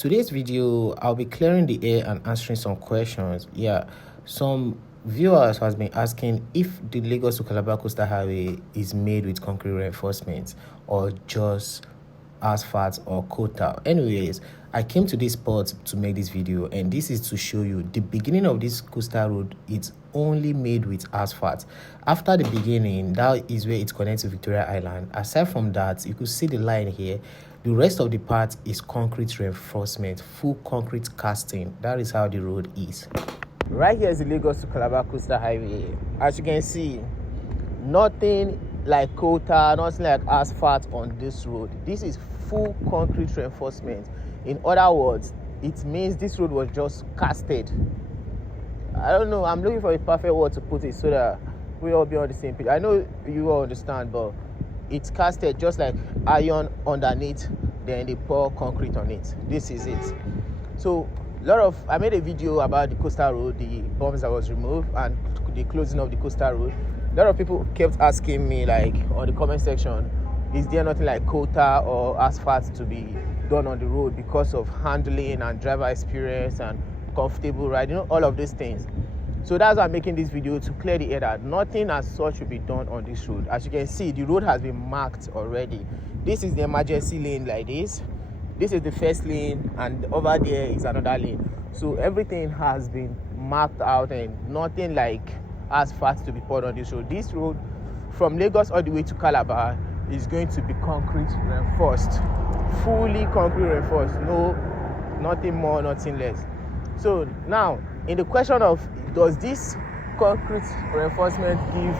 Today's video, I'll be clearing the air and answering some questions. Some viewers has been asking if the Lagos to Calabar Coastal Highway is made with concrete reinforcements or just asphalt or coatal. Anyways, I came to this spot to make this video, and this is to show you the beginning of this coastal road. It's only made with asphalt. After the beginning, that is where it connects to Victoria Island. Aside from that, you could see the line here. The rest of the part is concrete reinforcement, full concrete casting. That is how the road is. Right here is the Lagos to Calabar Coastal Highway. As you can see, nothing like coatal, nothing like asphalt on this road. This is full concrete reinforcement. In other words, it means this road was just casted. I don't know, I'm looking for a perfect word to put it so that we all be on the same page. I know you all understand, but it's casted just like iron underneath, then they pour concrete on it. This is it. So I made a video about the coastal road, the bombs that was removed, and the closing of the coastal road. A lot of people kept asking me, like, on the comment section, is there nothing like coatal or asphalt to be done on the road because of handling and driver experience and comfortable ride, all of these things. So that's why I'm making this video, to clear the air that nothing as such will be done on this road. As you can see, the road has been marked already. This is the emergency lane like this. This is the first lane, and over there is another lane. So everything has been marked out, and nothing like asphalt to be poured on this road. This road from Lagos all the way to Calabar is going to be concrete reinforced, fully concrete reinforced. No, nothing more, nothing less. So now, in the question of, does this concrete reinforcement give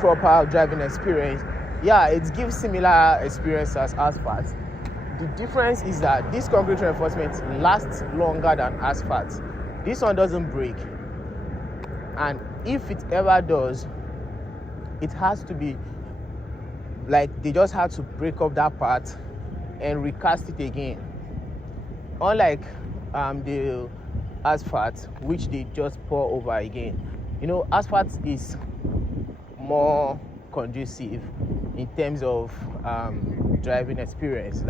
proper driving experience? Yeah, it gives similar experience as asphalt. The difference is that this concrete reinforcement lasts longer than asphalt. This one doesn't break, and if it ever does, it has to be like they just had to break up that part and recast it again. Unlike the asphalt, which they just pour over again. Asphalt is more conducive in terms of driving experience.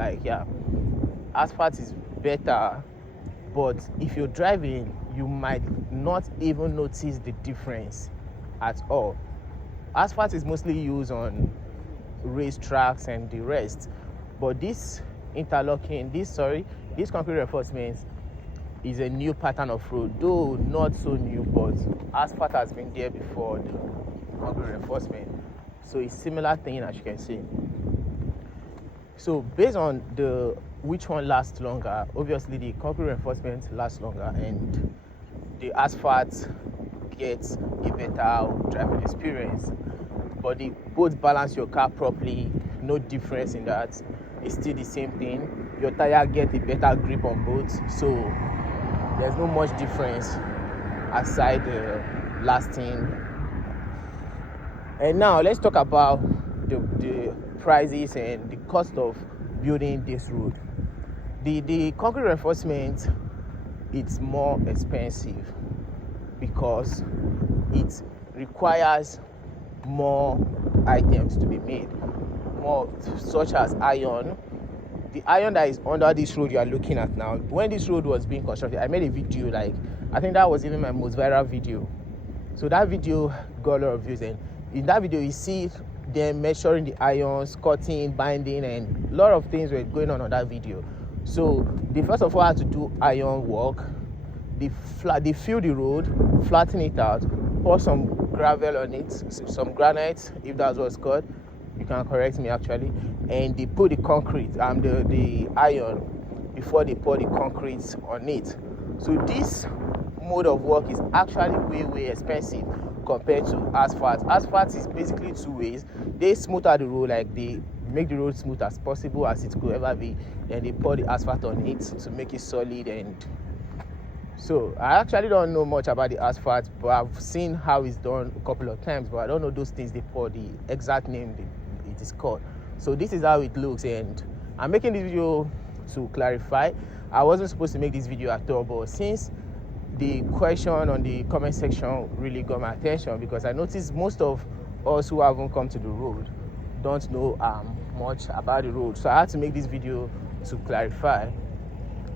Asphalt is better, but if you're driving, you might not even notice the difference at all. Asphalt is mostly used on race tracks and the rest, but this concrete reinforcements is a new pattern of road, though not so new, but asphalt has been there before the concrete reinforcement. So it's similar thing, as you can see. So based on which one lasts longer, obviously the concrete reinforcement lasts longer, and the asphalt gets a better driving experience. But they both balance your car properly, no difference in that. It's still the same thing. Your tire gets a better grip on both, so there's no much difference aside the lasting. And now let's talk about the prices and the cost of building this road. The concrete reinforcement, it's more expensive because it requires more items to be made, more such as iron. The iron that is under this road you are looking at now, when this road was being constructed, I made a video, I think that was even my most viral video. So that video got a lot of views, and in that video you see them measuring the irons, cutting, binding, and a lot of things were going on that video. So they first of all had to do iron work. They fill the road, flatten it out, pour some gravel on it, some granite, if that's what's called. You can correct me actually. And they put the concrete, the iron, before they pour the concrete on it. So this mode of work is actually way expensive compared to asphalt. Asphalt is basically two ways. They smooth out the road, they make the road smooth as possible as it could ever be. Then they pour the asphalt on it to make it solid. And so I actually don't know much about the asphalt, but I've seen how it's done a couple of times, but I don't know those things they pour, the exact name it is called. So this is how it looks, and I'm making this video to clarify. I wasn't supposed to make this video at all, but since the question on the comment section really got my attention, because I noticed most of us who haven't come to the road don't know much about the road, so I had to make this video to clarify.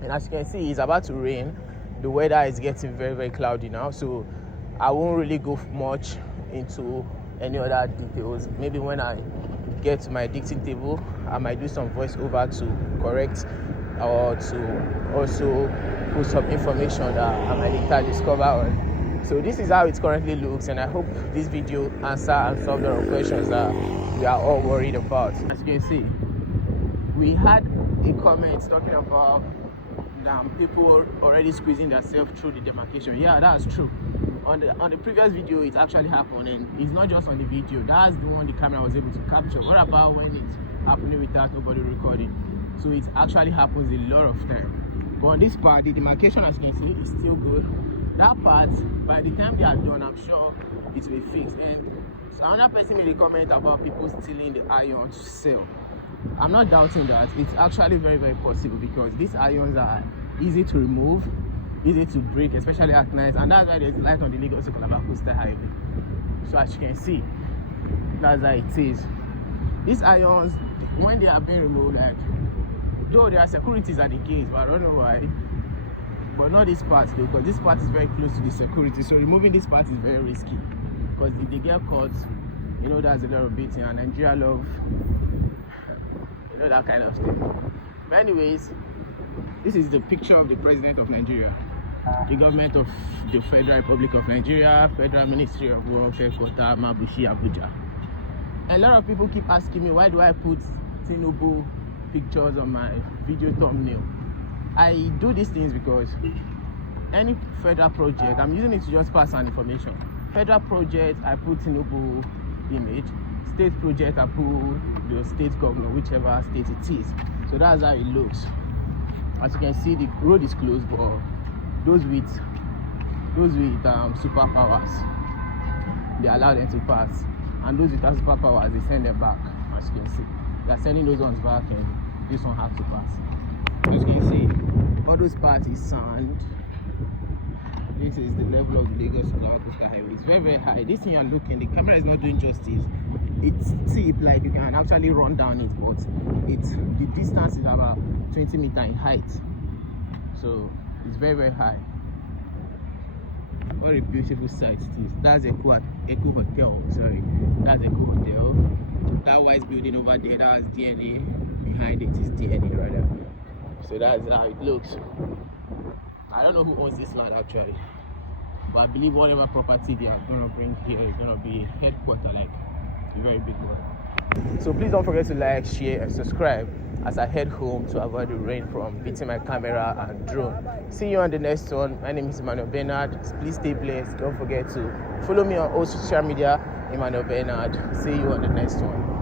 And as you can see, it's about to rain. The weather is getting very, very cloudy now, so I won't really go much into any other details. Maybe when I get to my dicting table, I might do some voiceover to correct or to also put some information that I might later discover on. So this is how it currently looks, and I hope this video answer and solve a lot of questions that we are all worried about. As you can see, we had a comment talking about people already squeezing themselves through the demarcation. Yeah, that's true. On the previous video, it actually happened, and it's not just on the video. That's the one the camera was able to capture. What about when it's happening without nobody recording? So it actually happens a lot of time. But on this part, the demarcation, as you can see, is still good. That part, by the time they are done, I'm sure it will be fixed. And so another person made a comment about people stealing the iron to sell. I'm not doubting that. It's actually very, very possible, because these irons are easy to remove, easy to break, especially at night, and that's why there's light on the Lagos-Calabar coastal highway. So as you can see, that's how it is. These irons, when they are being removed, like, though there are securities at the gates, but I don't know why, but not this part though, because this part is very close to the security, so removing this part is very risky, because if they get caught, you know, there's a lot of beating, and Nigeria love, you know, that kind of thing. But anyways, this is the picture of the president of Nigeria, the government of the Federal Republic of Nigeria, Federal Ministry of Works, Headquarters, Mabushi, Abuja. A lot of people keep asking me, why do I put Tinubu pictures on my video thumbnail? I do these things because any federal project, I'm using it to just pass on information. Federal project, I put Tinubu image. State project, I put the state governor, whichever state it is. So that's how it looks. As you can see, the road is closed, but those with superpowers, they allow them to pass, and those without superpowers, they send them back. As you can see, they are sending those ones back, and this one has to pass. As you can see, all those parts is sand. This is the level of the Lagos-Calabar coastal highway. It's very, very high. This thing you're looking, the camera is not doing justice. It's steep, like you can actually run down it, but the distance is about 20 meters in height, so it's very, very high. What a beautiful sight it is. That's Echo Hotel. Sorry, that's Echo Hotel. That white building over there, that's DNA. Behind it is DNA right there. So that's how it looks. I don't know who owns this land actually, but I believe whatever property they are gonna bring here is gonna be headquarters, like a very big one. So please don't forget to like, share, and subscribe as I head home to avoid the rain from beating my camera and drone. See you on the next one. My name is Emmanuel Bernard. Please stay blessed. Don't forget to follow me on all social media, Emmanuel Bernard. See you on the next one.